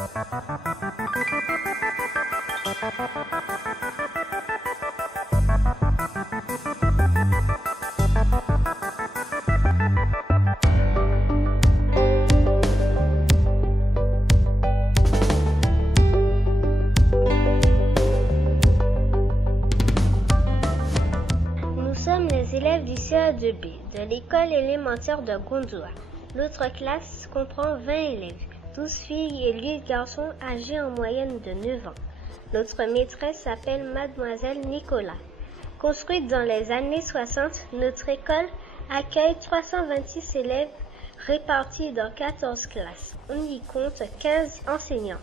Nous sommes les élèves du CE2B de l'école élémentaire de Gondoua. Notre classe comprend 20 élèves, 12 filles et 8 garçons âgés en moyenne de 9 ans. Notre maîtresse s'appelle Mademoiselle Nicolas. Construite dans les années 60, notre école accueille 326 élèves répartis dans 14 classes. On y compte 15 enseignants.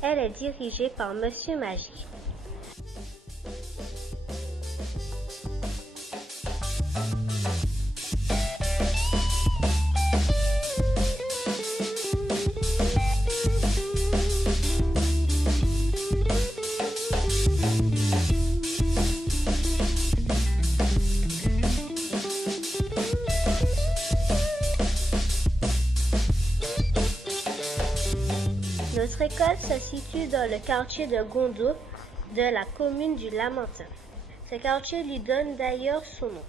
Elle est dirigée par Monsieur Magie. Notre école se situe dans le quartier de Gondo de la commune du Lamentin. Ce quartier lui donne d'ailleurs son nom.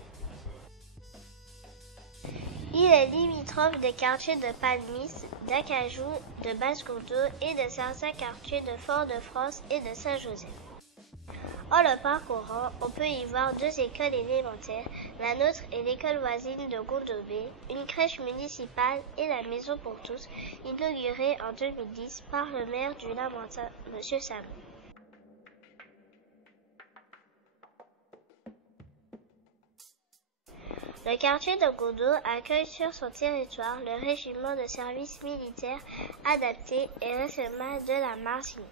Il est limitrophe des quartiers de Palmis, d'Acajou, de Basse-Gondo et de certains quartiers de Fort-de-France et de Saint-Joseph. En le parcourant, on peut y voir 2 écoles élémentaires, la nôtre et l'école voisine de Gondobé, une crèche municipale et la maison pour tous, inaugurée en 2010 par le maire du Lamentin, M. Samou. Le quartier de Gondo accueille sur son territoire le régiment de service militaire adapté et récemment de la Martinique.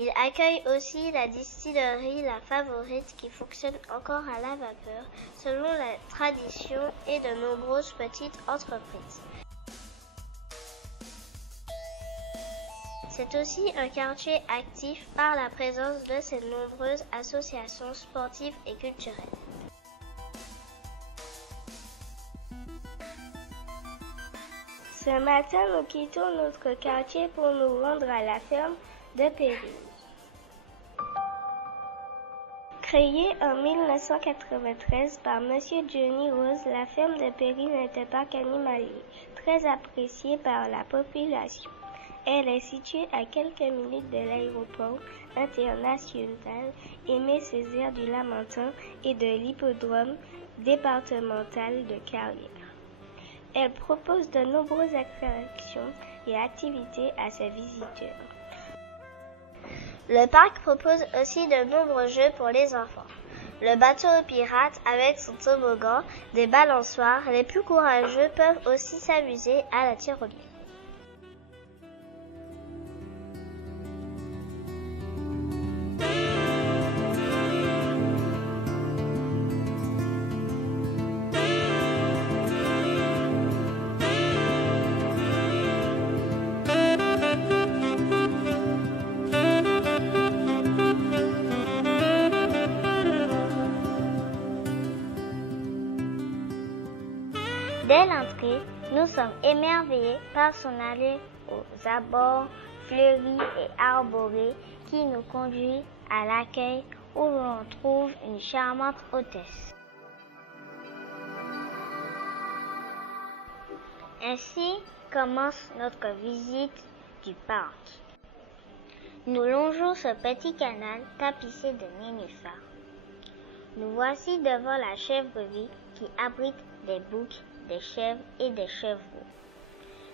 Il accueille aussi la distillerie La Favorite qui fonctionne encore à la vapeur selon la tradition et de nombreuses petites entreprises. C'est aussi un quartier actif par la présence de ses nombreuses associations sportives et culturelles. Ce matin, nous quittons notre quartier pour nous rendre à la ferme de Périne. Créée en 1993 par M. Johnny Rose, la ferme de Périne est un parc animalier très apprécié par la population. Elle est située à quelques minutes de l'aéroport international Aimé Césaire du Lamentin et de l'hippodrome départemental de Carrière. Elle propose de nombreuses attractions et activités à ses visiteurs. Le parc propose aussi de nombreux jeux pour les enfants. Le bateau aux pirates avec son toboggan, des balançoires, les plus courageux peuvent aussi s'amuser à la tyrolienne. Dès l'entrée, nous sommes émerveillés par son allée aux abords fleuris et arborés qui nous conduit à l'accueil où l'on trouve une charmante hôtesse. Ainsi commence notre visite du parc. Nous longeons ce petit canal tapissé de nénuphars. Nous voici devant la chèvrerie qui abrite des boucs, des chèvres et des chevreaux.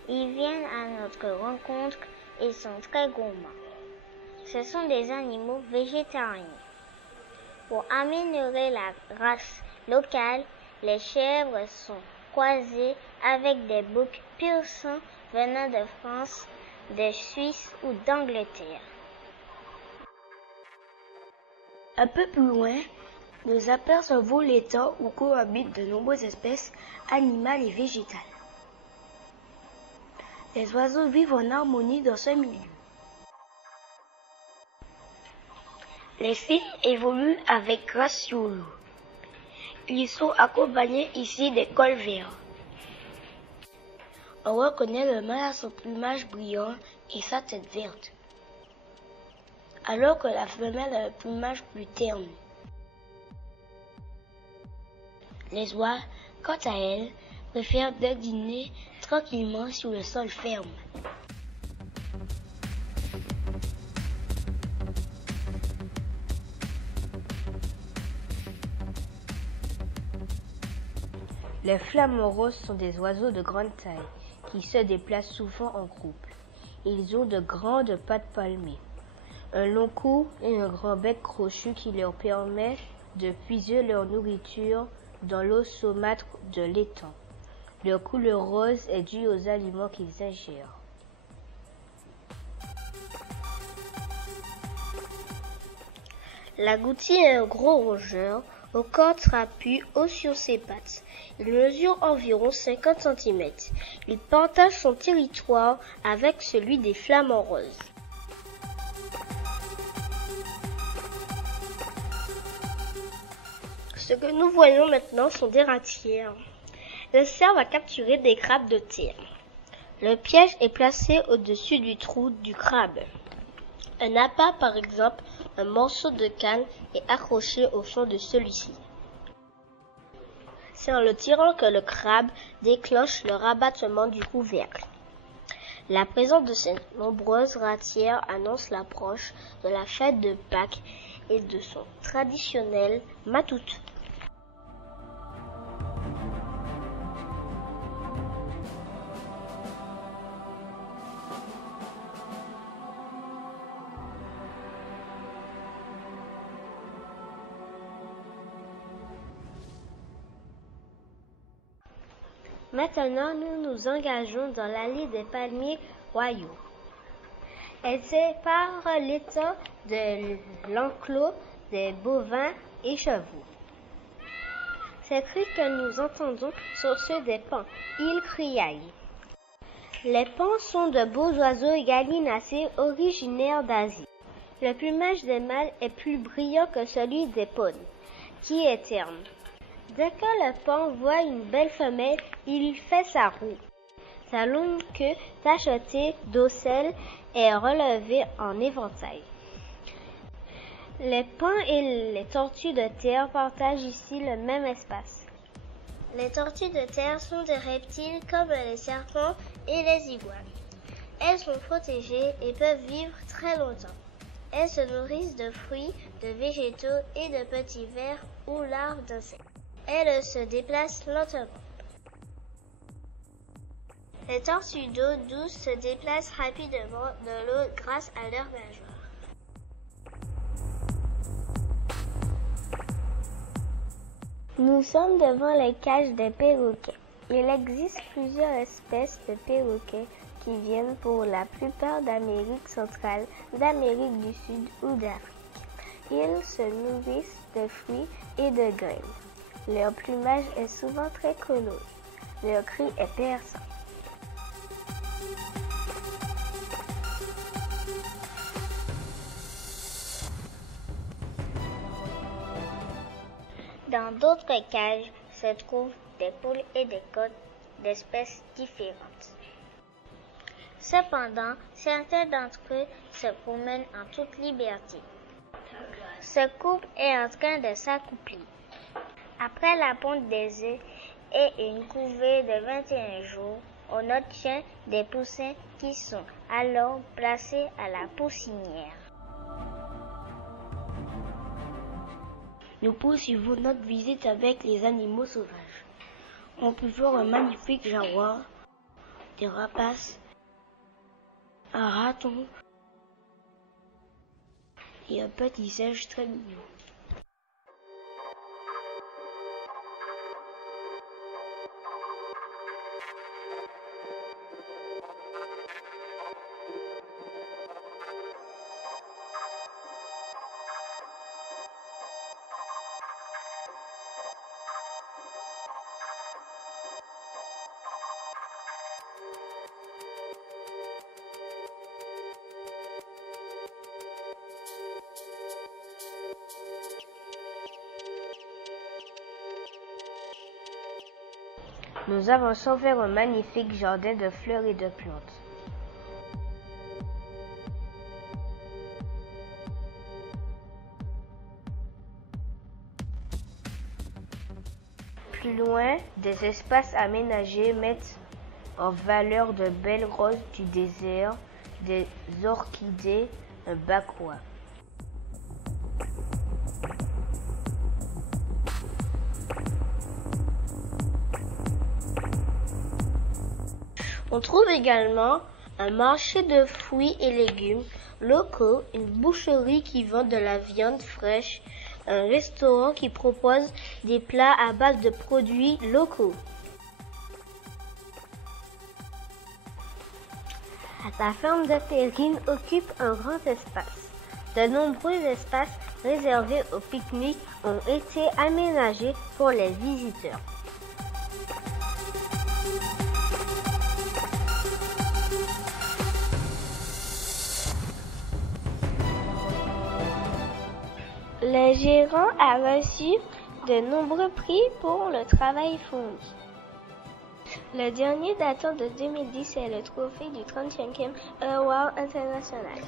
Ils viennent à notre rencontre et sont très gourmands. Ce sont des animaux végétariens. Pour améliorer la race locale, les chèvres sont croisées avec des boucs pur sang venant de France, de Suisse ou d'Angleterre. Un peu plus loin, nous apercevons l'étang où cohabitent de nombreuses espèces animales et végétales. Les oiseaux vivent en harmonie dans ce milieu. Les filles évoluent avec grâce sur l'eau. Ils sont accompagnés ici des cols verts. On reconnaît le mâle à son plumage brillant et sa tête verte, alors que la femelle a le plumage plus terne. Les oies, quant à elles, préfèrent dandiner tranquillement sur le sol ferme. Les flamants roses sont des oiseaux de grande taille qui se déplacent souvent en groupe. Ils ont de grandes pattes palmées, un long cou et un grand bec crochu qui leur permet de puiser leur nourriture dans l'eau saumâtre de l'étang. Leur couleur rose est due aux aliments qu'ils ingèrent. L'agouti est un gros rongeur, au corps trapu, haut sur ses pattes. Il mesure environ 50 cm. Il partage son territoire avec celui des flamants roses. Ce que nous voyons maintenant sont des ratières. Elles servent à capturer des crabes de terre. Le piège est placé au-dessus du trou du crabe. Un appât, par exemple, un morceau de canne est accroché au fond de celui-ci. C'est en le tirant que le crabe déclenche le rabattement du couvercle. La présence de ces nombreuses ratières annonce l'approche de la fête de Pâques et de son traditionnel matout. Maintenant, nous nous engageons dans l'allée des palmiers royaux. Elle sépare l'étang de l'enclos des bovins et chevaux. Ces cris que nous entendons sont ceux des paons. Ils criaillent. Les paons sont de beaux oiseaux gallinacés originaires d'Asie. Le plumage des mâles est plus brillant que celui des pawns, qui est terne. Dès que le paon voit une belle femelle, il fait sa roue. Sa longue queue tachetée d'ocelles est relevée en éventail. Les paons et les tortues de terre partagent ici le même espace. Les tortues de terre sont des reptiles comme les serpents et les iguanes. Elles sont protégées et peuvent vivre très longtemps. Elles se nourrissent de fruits, de végétaux et de petits vers ou larves d'insectes. Elles se déplacent lentement. Les tortues d'eau douce se déplacent rapidement dans l'eau grâce à leurs nageoires. Nous sommes devant les cages des perroquets. Il existe plusieurs espèces de perroquets qui viennent pour la plupart d'Amérique centrale, d'Amérique du Sud ou d'Afrique. Ils se nourrissent de fruits et de graines. Leur plumage est souvent très coloré. Leur cri est perçant. Dans d'autres cages se trouvent des poules et des coqs d'espèces différentes. Cependant, certains d'entre eux se promènent en toute liberté. Ce couple est en train de s'accoupler. Après la ponte des œufs et une couvée de 21 jours, on obtient des poussins qui sont alors placés à la poussinière. Nous poursuivons notre visite avec les animaux sauvages. On peut voir un magnifique jaguar, des rapaces, un raton et un petit singe très mignon. Nous avançons vers un magnifique jardin de fleurs et de plantes. Plus loin, des espaces aménagés mettent en valeur de belles roses du désert, des orchidées, un bakwa. On trouve également un marché de fruits et légumes locaux, une boucherie qui vend de la viande fraîche, un restaurant qui propose des plats à base de produits locaux. La ferme de Périne occupe un grand espace. De nombreux espaces réservés aux pique-niques ont été aménagés pour les visiteurs. Le gérant a reçu de nombreux prix pour le travail fourni. Le dernier datant de 2010 est le trophée du 35e Award international.